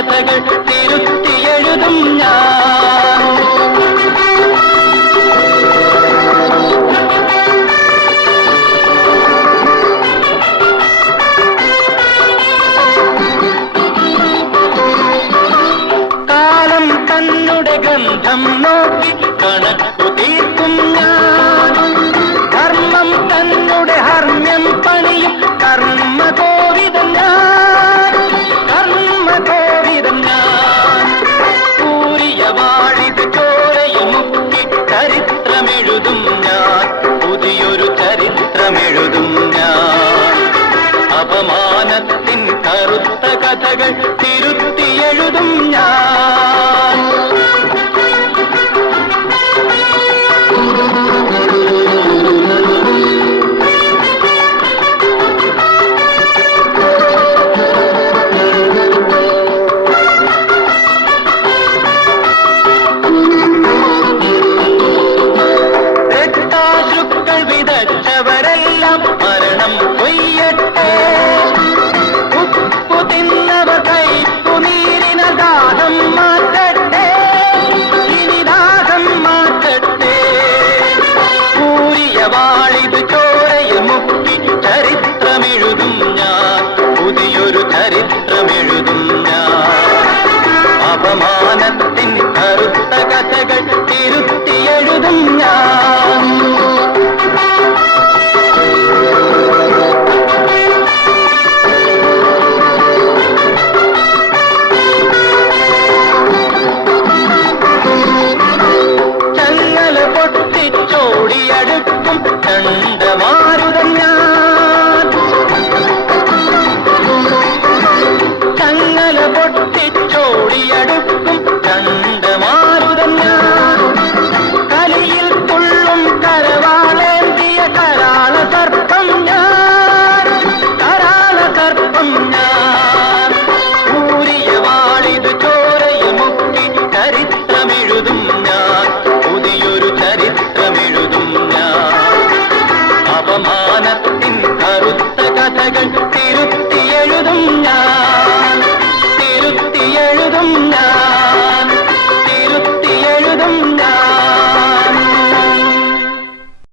കഥകൾ തിരുത്തിയെഴുതും ഞാൻ. കാലം തന്നുടെ ഗന്ധം നോക്കി കണക്കു തീർക്കും ഞാൻ. ധർമ്മം തന്നുടെ ഹർമ്മ്യം പണിയും കർമ്മകോവിദം ഞാൻ. കർമ്മകോവിദം ഞാൻ. കൂരിയ വാഴിത് ചോരയിൽ മുക്കി ചരിത്രമെഴുതും ഞാൻ. പുതിയൊരു ചരിത്രമെഴുതും ഞാൻ. അപമാനത്തിൻ കറുത്ത കഥകൾ തിരുത്തിയെഴുതും ഞാൻ.